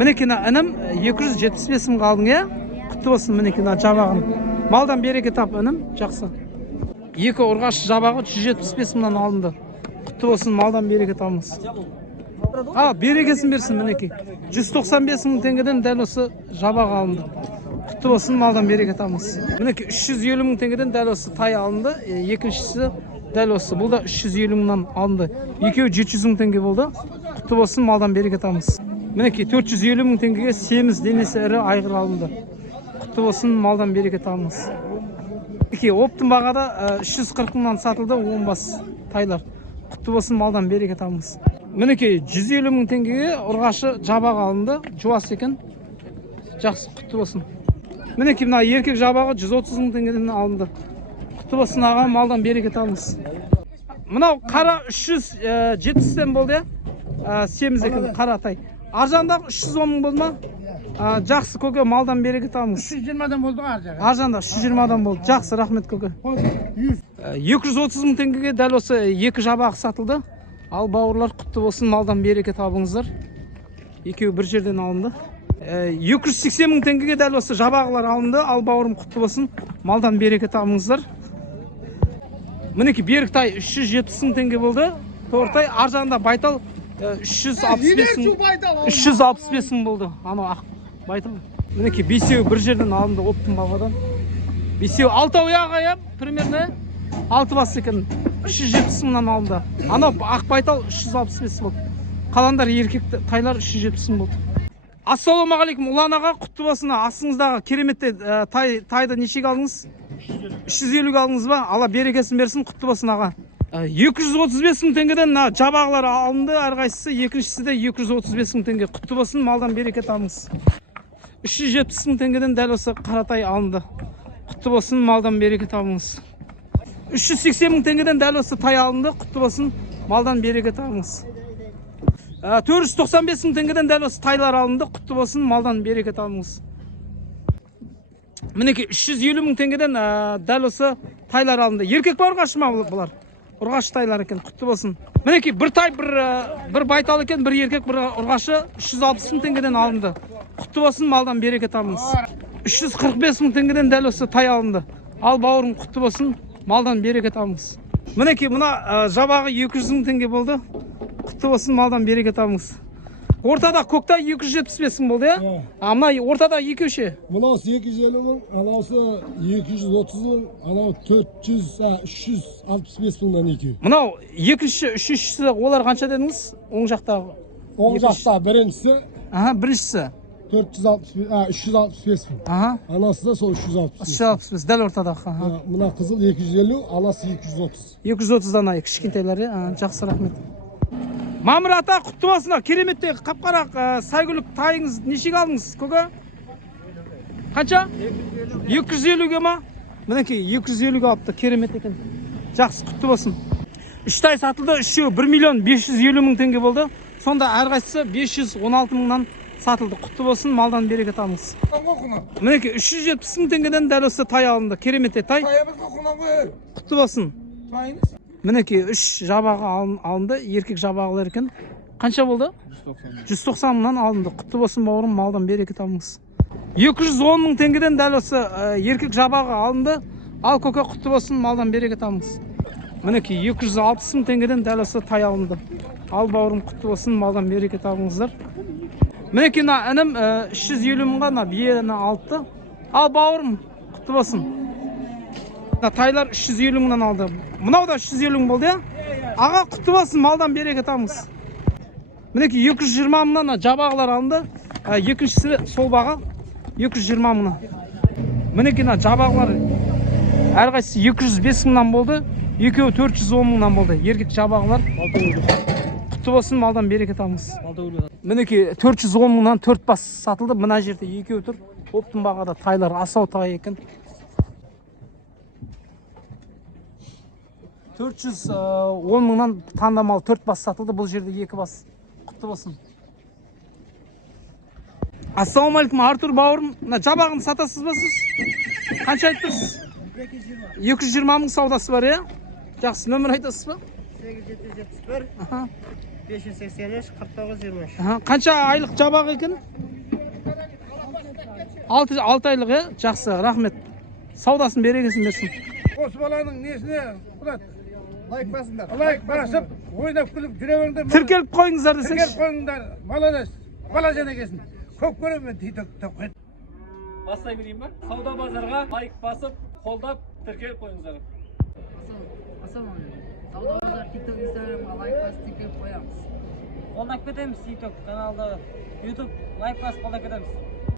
Мінекей інім 275 мыңға алдың, е? Құтты болсын, мінекей жабағын. Малдан береке тап, інім, жақсы. Екі ұрғаш жабағы 175 мыңнан алынды. Құтты болсын, малдан береке табыңыз. Берекесін берсін, мінекей. 195 мың теңгеден дәл осы жабағы алынды. Құтты болсын, малдан береке табыңыз. Мінекей 350 мың теңгеден дәл осы тай алынды. Екіншісі дәл осы. Бұл да 350 мыңнан алынды. Екеуі 700 мың теңге болды. Құтты болсын, малдан береке табыңыз. Мінекей 450 мың теңгеге семіз денесі ірі айғыр алынды. Құтты болсын, малдан береке табыңыз. Мінекей оптың бағада 340 мыңнан сатылды 10 бас тайлар. Құтты болсын, малдан береке табыңыз. Мінекей 150 мың теңгеге ұрғашы жабағы алынды. Жуас екен. Жақсы, құтты болсын. Мінекей мына еркек жабағы 130 мың теңгеден алынды. Құтты болсын аға, малдан береке табыңыз. Мынау қара 370-тен болды, семіз екен қара тай. Аржандағы 310 мың болды ма? Жақсы көке, малдан береке табыңыз. 320-дан болды аржаға. Аржанда 320-дан болды. Жақсы, рахмет көке. 230 мың теңгеге дәл осы екі жабағы сатылды. Ал бауырлар, құтты болсын, малдан береке табыңыздар. Екеуі бір жерден алынды. 280 мың теңгеге дәл осы жабағылар алынды. Ал бауырым, құтты болсын, малдан береке табыңыздар. Мінекей берік тай 370 мың теңге болды. Тортай аржанда байтал 365 мың болды. Анау ақ байтал. Мінекей бесеуі бір жерден алынды оптың бағадан. Бесеуі алтау яға, примерно 6 бас екен. 370 мыңнан алынды. Анау ақ байтал 365 болды. Қаландар еркек тайлар 370 мың болды. Ассалаумағалейкум, ұлан аға, құтты болсын. Астыңыздағы кереметте тайды нешеге алдыңыз? 350 алдыңыз ба? Алла берекесін берсін, құтты болсын аға. 235 мың теңгеден жабағылар алынды, әрқайсысы, екіншісі де 235 мың теңге. Құтты болсын, малдан береке табыңыз. 370 мың теңгеден дәл осы қаратай алынды. Құтты болсын, малдан береке табыңыз. 380 мың теңгеден дәл осы тай алынды. Құтты болсын, малдан береке табыңыз. 495 мың теңгеден дәл осы тайлар алынды. Құтты болсын, малдан береке табыңыз. Мінекей 350 мың теңгеден дәл осы тайлар алынды. Еркек бар ұрғашы ма бұлар? Ұрғашы тайлар екен, құтты болсын. Мінекей бір тай, бір байтал екен, бір еркек, бір ұрғашы 360 мың теңгеден алынды. Құтты болсын, малдан береке табыңыз. 345 мың теңгеден дәл осы тай алынды. Ал бауырым, құтты болсын, малдан береке табыңыз. Мінекей мына жабағы 200 мың теңге болды. Құтты болсын, малдан береке табыңыз. Ортада көктай 275 мың болды, е? Мына ортада екеуше? Мынаусы 250 мың, анаусы 230 мың, анау 365 мыңнан екеу. Мынау екінші, үшіншісі олар қанша дедіңіз? Оң жақтағы? Оң жақта біріншісі. Біріншісі? 365 мың. Анасы да сол 365. 365, дәл ортадағы. Мына қызыл 250, анасы 230. 230-дан ай, кішкентайлар, жақсы, рахмет. Мамыр ата, құтты болсын, кереметтегі қап-қарақ сайгүлік тайыңыз нешеге алдыңыз, көке? Қанша? 250-ге ма? Мінекей 250-ге алыпты, керемет екен. Жақсы, құтты болсын. 3 тай сатылды, 1.550 мың теңге болды. Сонда әрқайсысы 516 мыңнан сатылды. Құтты болсын, малдан береке табыңыз. Мінекей 370 мың теңгеден дәл осы тай алынды. Кереметте тай. Құтты болсын. Мінекей 3 жабағы алынды, еркек жабағылар екен. Қанша болды? 190 мыңнан алынды. Құтты болсын, бауырым, малдан береке табыңыз. 210 мың теңгеден дәл осы еркек жабағы алынды. Ал көке, құтты болсын, малдан береке табыңыз. Мінекей 260 мың теңгеден дәл осы тай алынды. Ал бауырым, құтты болсын, малдан береке табыңыздар. Мінекей інім 350 мыңға биені алыпты. Ал бауырым, құтты болсын. Тайлар 350 мыңнан алды. Мынау да 350 мың болды, е? Аға, құтты болсын, малдан береке табыңыз. Мінекей 220 мыңнан жабағылар алынды. Екіншісі сол баға 220 мыңнан. Мінекей жабағылар әрқайсысы 205 мыңнан болды. Екеуі 410 мыңнан болды. Еркек жабағылар. Құтты болсын, малдан береке табыңыз. Мінекей 410 мыңнан 4 бас сатылды. Мына жерде екеуі тұр. Оптың бағада тайлар асау тай екен. 410 мыңнан таңдамалы 4 бас сатылды. Бұл жерде 2 бас. Құтты болсын. Ассалаумалейкум, Артур бауырым. Жабағын сатасыз ба сіз? Қанша айттыңыз? 220 мың саудасы бар, е? Жақсы, нөмір айтасыз ба? 8771 583 49 23. Қанша айлық жабақ екен? 6 айлық, е? Жақсы, рахмет. Саудасын берекесін берсін. Осы баланың несіне Мұрат? Лайк басыңдар. Лайк басып, ойнап күліп жүре беріңдер. Тіркеліп қойыңыздар Тіркеліп десеңші. қойыңдар. Молодец. Бала женекесін. Көп көремін титоктап қойды. Бастай берейін ба? Сауда базарға лайк басып, қолдап, тіркеліп қойыңыздар. Ассалаумағалейкум. Сауда базар TikTok, Instagramға лайк басып тіркеліп қоямыз. Қолдап кетеміз TikTok каналды, YouTube лайк басып қолдап кетеміз.